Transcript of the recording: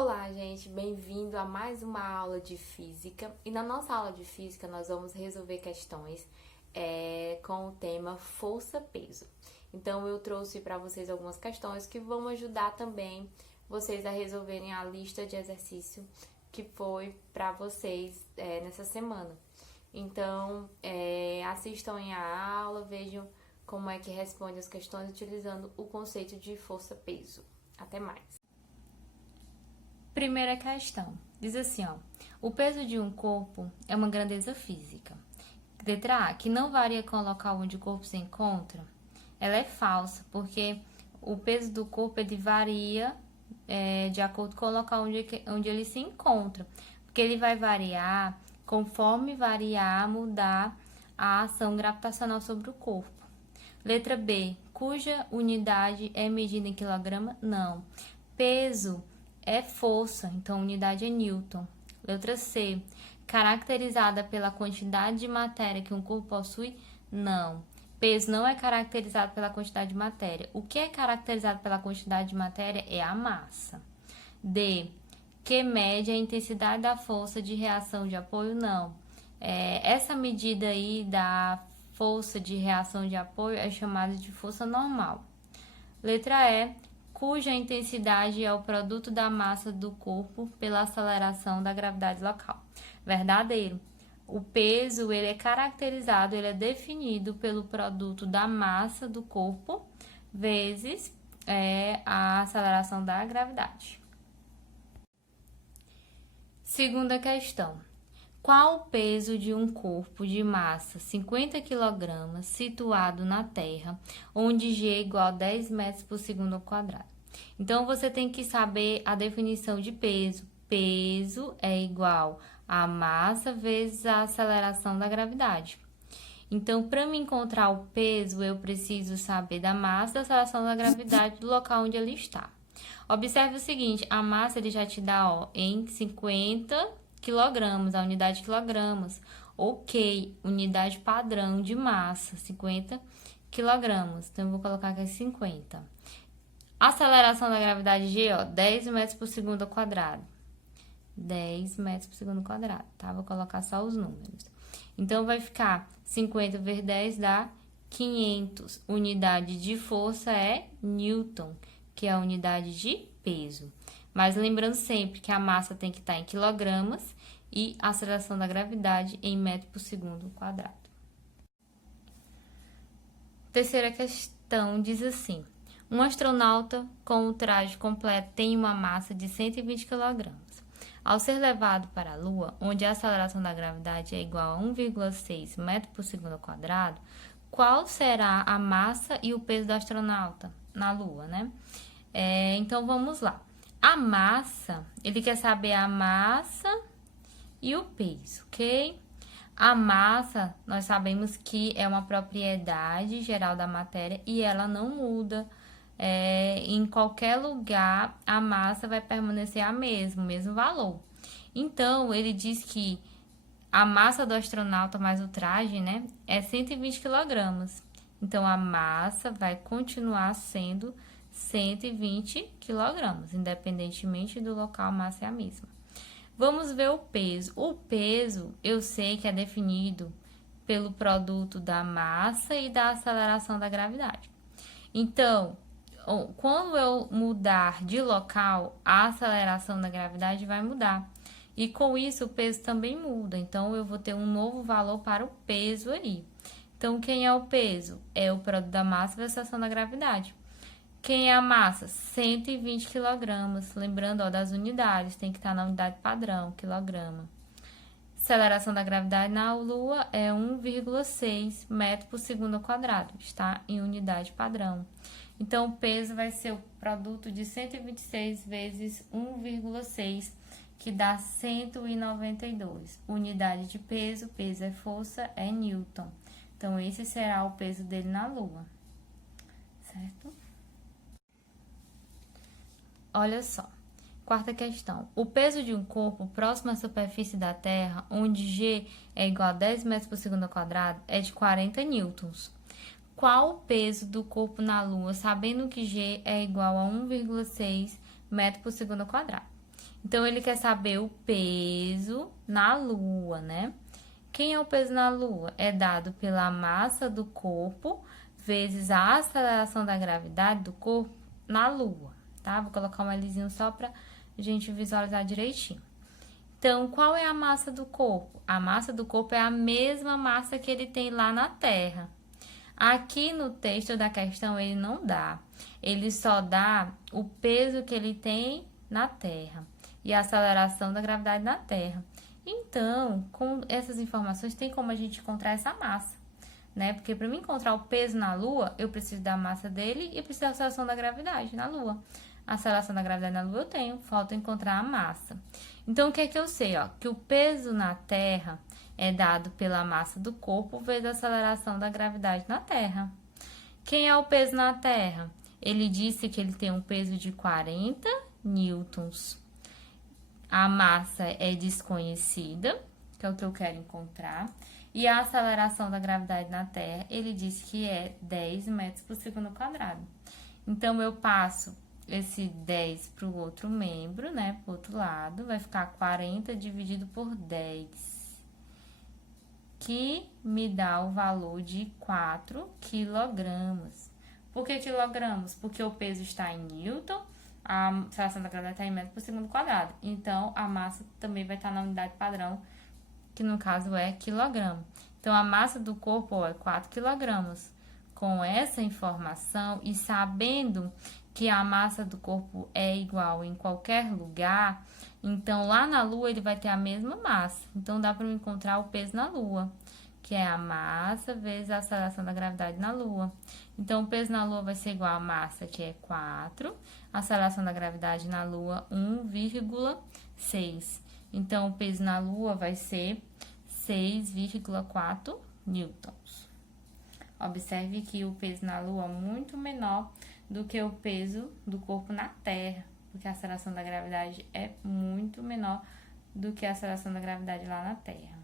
Olá, gente, bem-vindo a mais uma aula de física. E na nossa aula de física nós vamos resolver questões com o tema força-peso. Então eu trouxe para vocês algumas questões que vão ajudar também vocês a resolverem a lista de exercício que foi para vocês nessa semana. Então assistam a aula, vejam como é que responde as questões utilizando o conceito de força-peso. Até mais! Primeira questão, diz assim, o peso de um corpo é uma grandeza física. Letra A, que não varia com o local onde o corpo se encontra, ela é falsa, porque o peso do corpo ele varia de acordo com o local onde ele se encontra, porque ele vai variar conforme mudar a ação gravitacional sobre o corpo. Letra B, cuja unidade é medida em quilograma? Não. Peso é força, então a unidade é Newton. Letra C, caracterizada pela quantidade de matéria que um corpo possui? Não. Peso não é caracterizado pela quantidade de matéria. O que é caracterizado pela quantidade de matéria é a massa. D, que mede a intensidade da força de reação de apoio? Não. Essa medida aí da força de reação de apoio é chamada de força normal. Letra E, cuja intensidade é o produto da massa do corpo pela aceleração da gravidade local. Verdadeiro. O peso, ele é caracterizado, ele é definido pelo produto da massa do corpo vezes a aceleração da gravidade. Segunda questão. Qual o peso de um corpo de massa 50 kg situado na Terra, onde G é igual a 10 metros por segundo ao quadrado? Então, você tem que saber a definição de peso. Peso é igual a massa vezes a aceleração da gravidade. Então, para me encontrar o peso, eu preciso saber da massa, da aceleração da gravidade do local onde ele está. Observe o seguinte, a massa ele já te dá em 50 quilogramas, a unidade de quilogramas. Ok, unidade padrão de massa, 50 quilogramas. Então, eu vou colocar aqui 50. Aceleração da gravidade G, 10 metros por segundo ao quadrado. 10 metros por segundo ao quadrado, tá? Vou colocar só os números. Então, vai ficar 50 vezes 10 dá 500. Unidade de força é Newton, que é a unidade de peso. Mas lembrando sempre que a massa tem que estar em quilogramas e a aceleração da gravidade em metro por segundo ao quadrado. Terceira questão diz assim: um astronauta com o traje completo tem uma massa de 120 kg. Ao ser levado para a Lua, onde a aceleração da gravidade é igual a 1,6 metro por segundo ao quadrado, qual será a massa e o peso do astronauta na Lua, né? Então, vamos lá. A massa, ele quer saber a massa e o peso, ok? A massa, nós sabemos que é uma propriedade geral da matéria e ela não muda. Em qualquer lugar, a massa vai permanecer o mesmo valor. Então, ele diz que a massa do astronauta mais o traje, né, é 120 kg. Então, a massa vai continuar sendo 120 kg, independentemente do local, a massa é a mesma. Vamos ver o peso. O peso, eu sei que é definido pelo produto da massa e da aceleração da gravidade. Então, quando eu mudar de local, a aceleração da gravidade vai mudar. E com isso, o peso também muda. Então, eu vou ter um novo valor para o peso aí. Então, quem é o peso? É o produto da massa vezes a aceleração da gravidade. Quem é a massa? 120 kg. Lembrando, das unidades, tem que estar na unidade padrão, quilograma. Aceleração da gravidade na Lua é 1,6 metro por segundo ao quadrado. Está em unidade padrão. Então, o peso vai ser o produto de 126 vezes 1,6, que dá 192. Unidade de peso é força, é Newton. Então, esse será o peso dele na Lua. Certo? Olha só. Quarta questão. O peso de um corpo próximo à superfície da Terra, onde G é igual a 10 metros por segundo ao quadrado, é de 40 newtons. Qual o peso do corpo na Lua, sabendo que G é igual a 1,6 metro por segundo ao quadrado? Então, ele quer saber o peso na Lua, né? Quem é o peso na Lua? É dado pela massa do corpo vezes a aceleração da gravidade do corpo na Lua, tá? Vou colocar um Lzinho só pra gente visualizar direitinho. Então, qual é a massa do corpo? A massa do corpo é a mesma massa que ele tem lá na Terra. Aqui no texto da questão ele não dá. Ele só dá o peso que ele tem na Terra e a aceleração da gravidade na Terra. Então, com essas informações, tem como a gente encontrar essa massa, né? Porque para mim encontrar o peso na Lua, eu preciso da massa dele e preciso da aceleração da gravidade na Lua. A aceleração da gravidade na Lua eu tenho, falta encontrar a massa. Então, o que é que eu sei? Ó? Que o peso na Terra é dado pela massa do corpo vezes a aceleração da gravidade na Terra. Quem é o peso na Terra? Ele disse que ele tem um peso de 40 newtons. A massa é desconhecida, que é o que eu quero encontrar. E a aceleração da gravidade na Terra, ele disse que é 10 metros por segundo quadrado. Então, eu passo esse 10 para o outro membro, né? Para o outro lado, vai ficar 40 dividido por 10, que me dá o valor de 4 quilogramas. Por que quilogramas? Porque o peso está em newton, a aceleração da gravidade está em metro por segundo quadrado. Então, a massa também vai estar na unidade padrão, que no caso é quilograma. Então, a massa do corpo é 4 quilogramas. Com essa informação e sabendo que a massa do corpo é igual em qualquer lugar, então lá na Lua ele vai ter a mesma massa. Então, dá para eu encontrar o peso na Lua, que é a massa vezes a aceleração da gravidade na Lua. Então, o peso na Lua vai ser igual a massa, que é 4, a aceleração da gravidade na Lua, 1,6. Então, o peso na Lua vai ser 6,4 newtons. Observe que o peso na Lua é muito menor do que o peso do corpo na Terra, porque a aceleração da gravidade é muito menor do que a aceleração da gravidade lá na Terra.